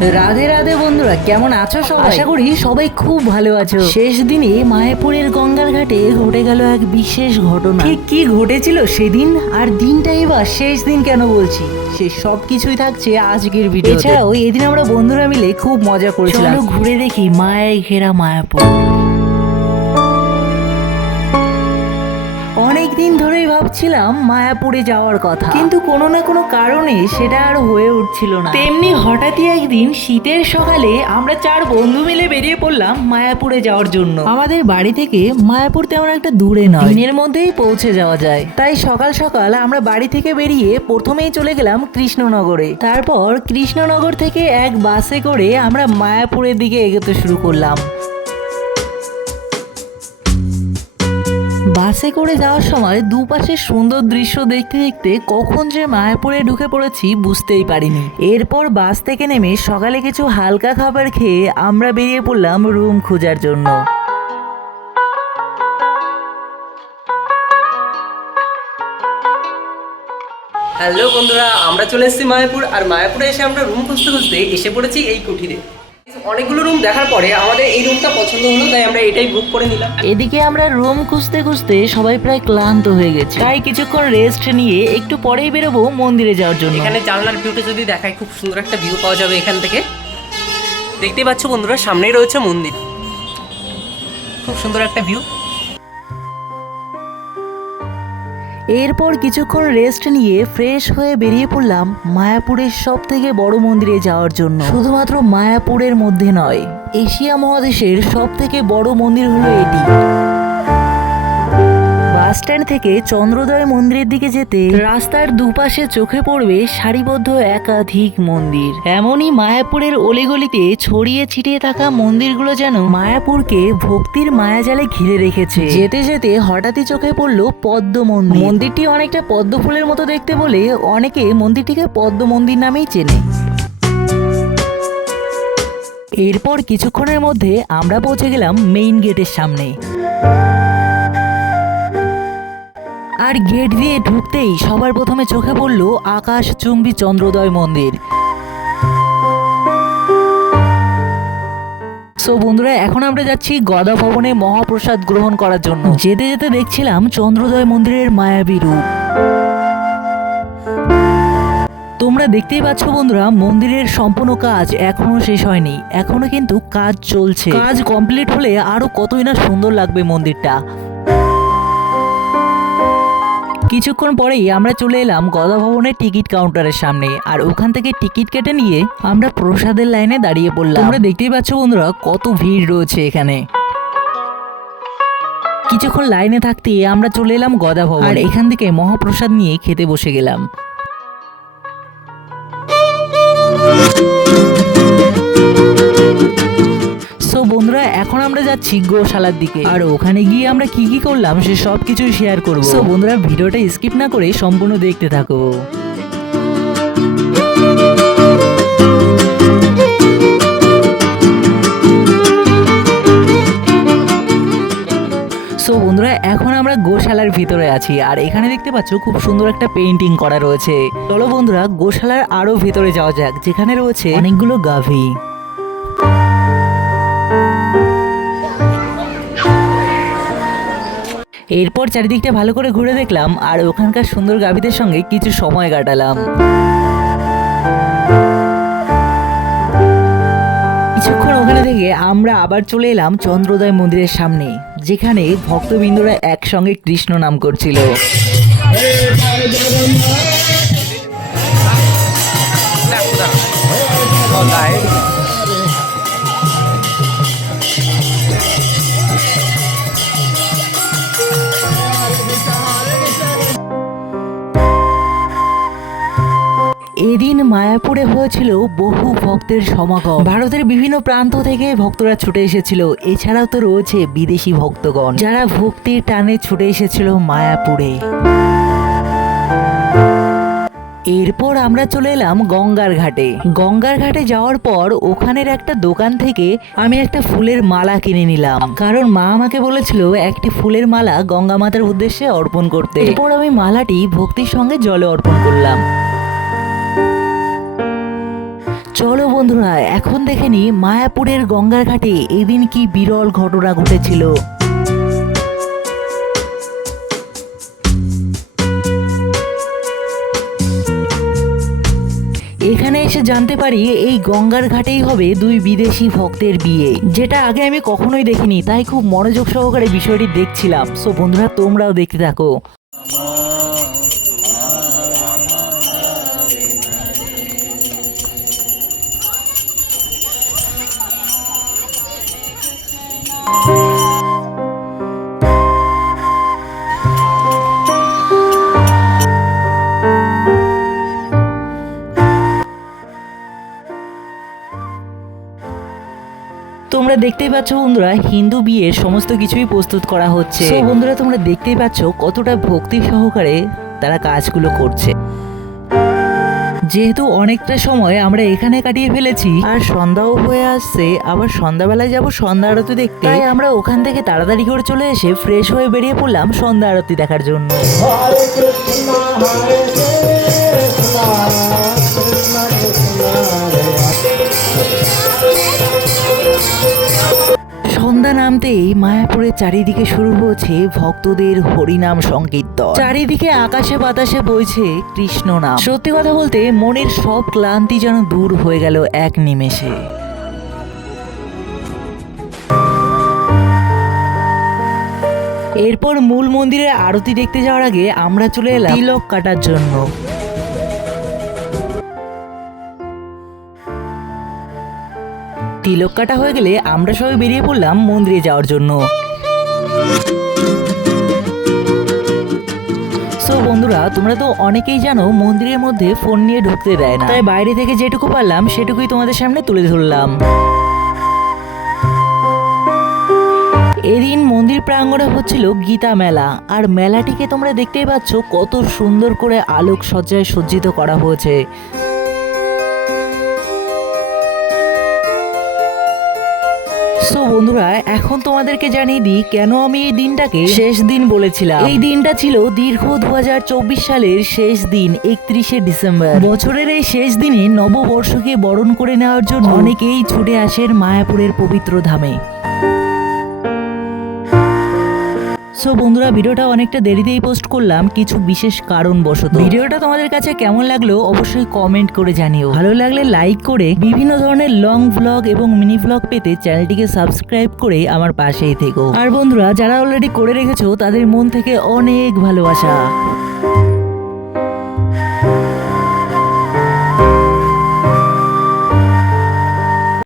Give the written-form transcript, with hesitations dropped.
রাধে রাধে বন্ধুরা, কেমন আছো সবাই? আশা করি সবাই খুব ভালো আছো। শেষ দিনে মায়াপুরের গঙ্গার ঘাটে ঘটে গেল এক বিশেষ ঘটনা। ঠিক কি ঘটেছিল সেদিন, আর দিনটাই বা শেষ দিন কেন বলছি, সে সব কিছুই থাকছে আজকের ভিডিও। এছাড়াও এদিন আমরা বন্ধুরা মিলে খুব মজা করেছিলাম। চলো ঘুরে দেখি মায়ায় ঘেরা মায়াপুর। অনেকদিন ধরেই ভাবছিলাম মায়াপুরে যাওয়ার কথা, কিন্তু কোনো না কোনো কারণে সেটা আর হয়ে উঠছিল না। তেমনি হঠাৎই একদিন শীতের সকালে আমরা 4 বন্ধু মিলে বেরিয়ে পড়লাম মায়াপুরে যাওয়ার জন্য। আমাদের বাড়ি থেকে মায়াপুর তেমন একটা দূরে নয়, দিনের মধ্যেই পৌঁছে যাওয়া যায়। তাই সকাল সকাল আমরা বাড়ি থেকে বেরিয়ে প্রথমেই চলে গেলাম কৃষ্ণনগরে। তারপর কৃষ্ণনগর থেকে এক বাসে করে আমরা মায়াপুরের দিকে এগোতে শুরু করলাম। বাসে করে যাওয়ার সময় দুপাশে সুন্দর দৃশ্য দেখতে দেখতে কখন যে মায়াপুরে ঢুকে পড়েছি বুঝতেই পারিনি। এরপর বাস থেকে নেমে সকালে কিছু হালকা খাবার খেয়ে আমরা বেরিয়ে পড়লাম রুম খোঁজার জন্য। হ্যালো বন্ধুরা, আমরা চলে এসেছি মায়াপুর। আর মায়াপুরে এসে আমরা রুম খুঁজতে খুঁজতে এসে পড়েছি এই কুঠিরে। অনেকগুলো রুম দেখার পরে আমাদের এই রুমটা পছন্দ হলো, তাই আমরা এটাই বুক করে নিলাম। এদিকে আমরা রুম খুঁজতে খুঁজতে সবাই প্রায় ক্লান্ত হয়ে গেছে, তাই কিছুক্ষণ রেস্ট নিয়ে একটু পরেই বেরোবো মন্দিরে যাওয়ার জন্য। এখানে জানলার ভিউটা যদি দেখায়, খুব সুন্দর একটা ভিউ পাওয়া যাবে এখান থেকে। দেখতেই পাচ্ছ বন্ধুরা, সামনেই রয়েছে মন্দির, খুব সুন্দর একটা ভিউ। এরপর কিছুক্ষণ রেস্ট নিয়ে ফ্রেশ হয়ে বেরিয়ে পড়লাম মায়াপুরের সব থেকে বড় মন্দিরে যাওয়ার জন্য। শুধুমাত্র মায়াপুরের মধ্যে নয়, এশিয়া মহাদেশের সব থেকে বড় মন্দির হলো এটি। বাস স্ট্যান্ড থেকে চন্দ্রোদয় মন্দিরের দিকে যেতে রাস্তার দুপাশে চোখে পড়বে সারিবদ্ধ একাধিক মন্দির। এমনই মায়াপুরের অলিগলিতে ছড়িয়ে ছিটিয়ে থাকা মন্দিরগুলো যেন মায়াপুরকে ভক্তির মায়াজালে ঘিরে রেখেছে। যেতে যেতে হঠাৎই চোখে পড়লো পদ্ম মন্দির। মন্দিরটি অনেকটা পদ্ম ফুলের মতো দেখতে বলে অনেকে মন্দিরটিকে পদ্ম মন্দির নামেই চেনে। এরপর কিছুক্ষণের মধ্যে আমরা পৌঁছে গেলাম মেইন গেটের সামনে। আর গেট দিয়ে ঢুকতেই সবার প্রথমে চোখে পড়ল আকাশচুম্বী চন্দ্রোদয় মন্দির। সো বন্ধুরা, এখন আমরা যাচ্ছি গদা ভবনে মহাপ্রসাদ গ্রহণ করার জন্য। যেতে যেতে দেখছিলাম চন্দ্রোদয় মন্দিরের মায়াবী রূপ। তোমরা দেখতেই পাচ্ছ বন্ধুরা, মন্দিরের সম্পূর্ণ কাজ এখনো শেষ হয়নি, এখনো কিন্তু কাজ চলছে। কাজ কমপ্লিট হলে আরো কতই না সুন্দর লাগবে মন্দিরটা। কিছুক্ষণ পরেই আমরা চলে এলাম গদা ভবনের টিকিট কাউন্টারের সামনে, আর ওখান থেকে টিকিট কেটে নিয়ে আমরা প্রসাদের লাইনে দাঁড়িয়ে পড়লাম। তোমরা দেখতেই পাচ্ছ বন্ধুরা, কত ভিড় রয়েছে এখানে। কিছুক্ষণ লাইনে থাকতে আমরা চলে এলাম গদা ভবন, আর এখান থেকে মহাপ্রসাদ নিয়ে খেতে বসে গেলাম। সো বন্ধুরা, এখন আমরা যাচ্ছি গোশালার দিকে, আর ওখানে গিয়ে আমরা কি কি করলাম সে সব কিছুই শেয়ার করব। সো বন্ধুরা, ভিডিওটা স্কিপ না করে সম্পূর্ণ দেখতে থাকো। সো বন্ধুরা, এখন আমরা গোশালার ভিতরে আছি, আর এখানে দেখতে পাচ্ছ খুব সুন্দর একটা পেইন্টিং করা রয়েছে। চলো বন্ধুরা, গোশালার আরো ভিতরে যাওয়া যাক, যেখানে রয়েছে অনেকগুলো গাভী। এরপর চারিদিকটা ভালো করে ঘুরে দেখলাম, আর ওখানকার সুন্দর গাভীদের সঙ্গে কিছু সময় কাটালাম। কিছুক্ষণ ওখানে থেকে আমরা আবার চলে এলাম চন্দ্রোদয় মন্দিরের সামনে, যেখানে ভক্তবৃন্দরা একসঙ্গে কৃষ্ণ নাম করছিল। এদিন মায়াপুরে হয়েছিল বহু ভক্তের সমাগম। ভারতের বিভিন্ন প্রান্ত থেকে ভক্তরা ছুটে এসেছিল। এছাড়াও তো রয়েছে বিদেশি ভক্তগণ, যারা ভক্তির টানে ছুটে এসেছিল মায়াপুরে। এরপর আমরা চলে এলাম গঙ্গার ঘাটে। গঙ্গার ঘাটে যাওয়ার পর ওখানের একটা দোকান থেকে আমি একটা ফুলের মালা কিনে নিলাম, কারণ মা আমাকে বলেছিল একটি ফুলের মালা গঙ্গা মাতার উদ্দেশ্যে অর্পণ করতে। এরপর আমি মালাটি ভক্তির সঙ্গে জলে অর্পণ করলাম। চলো বন্ধুরা এখন দেখে নি মায়াপুরের গঙ্গার ঘাটে এদিন কি বিরল ঘটনা ঘটেছিল। এখানে এসে জানতে পারি এই গঙ্গার ঘাটেই হবে দুই বিদেশি ভক্তের বিয়ে, যেটা আগে আমি কখনোই দেখিনি, তাই খুব মনোযোগ সহকারে বিষয়টি দেখছিলাম। সো বন্ধুরা তোমরাও দেখতে থাকো। তোমরা দেখতেই পাচ্ছ বন্ধুরা হিন্দু বিয়ের সমস্ত কিছুই প্রস্তুত করা হচ্ছে। So বন্ধুরা তোমরা দেখতেই পাচ্ছ কতটা ভক্তি সহকারে তারা কাজগুলো করছে। যেহেতু অনেকটা সময় আমরা এখানে কাটিয়ে ফেলেছি আর সন্ধ্যাও হয়ে আসছে, আবার সন্ধ্যাবেলায় যাব সন্ধ্যা আরতি দেখতে, তাই আমরা ওখান থেকে তাড়াতাড়ি করে চলে এসে ফ্রেশ হয়ে বেরিয়ে পড়লাম সন্ধ্যা আরতি দেখার জন্য। সন্ধ্যা নামতেই মায়াপুরের চারিদিকে শুরু হয়েছে ভক্তদের হরিনাম সংকীর্তন। চারিদিকে আকাশে বাতাসে বইছে কৃষ্ণ নাম। সত্যি কথা বলতে মনের সব ক্লান্তি যেন দূর হয়ে গেল এক নিমেষে। এরপর মূল মন্দিরের আরতি দেখতে যাওয়ার আগে আমরা চলে এলাম তিলক কাটার জন্য। তিলক কাটা হয়ে গেলে আমরা সবাই বেরিয়ে পড়লাম মন্দিরে যাওয়ার জন্য। সো বন্ধুরা তোমরা তো অনেকেই জানো মন্দিরের মধ্যে ফোন নিয়ে ঢুকতে দেয় না, তাই বাইরে থেকে যেটুকু পারলাম সেটুকুই তোমাদের সামনে তুলে ধরলাম। এদিন মন্দির প্রাঙ্গণে হচ্ছিল গীতা মেলা, আর মেলাটিকে তোমরা দেখতেই পাচ্ছ কত সুন্দর করে আলোক সজ্জায় সজ্জিত করা হয়েছে। সো বন্ধুরা এখন তোমাদেরকে জানিয়ে দিই কেন আমি এই দিনটাকে শেষ দিন বলেছিলাম। এই দিনটা ছিল দীর্ঘ 2024 সালের শেষ দিন, 31শে ডিসেম্বর। বছরের এই শেষ দিনে নববর্ষকে বরণ করে নেওয়ার জন্য অনেকেই ছুটে আসেন মায়াপুরের পবিত্র ধামে। সো বন্ধুরা ভিডিওটা অনেকটা দেরিতেই পোস্ট করলাম কিছু বিশেষ কারণবশত। ভিডিওটা তোমাদের কাছে কেমন লাগলো অবশ্যই কমেন্ট করে জানিও। ভালো লাগলে লাইক করে বিভিন্ন ধরনের লং ভ্লগ এবং মিনি ভ্লগ পেতে চ্যানেলটিকে সাবস্ক্রাইব করে আমার পাশেই থেকো। আর বন্ধুরা যারা অলরেডি করে রেখেছো তাদের মন থেকে অনেক ভালোবাসা।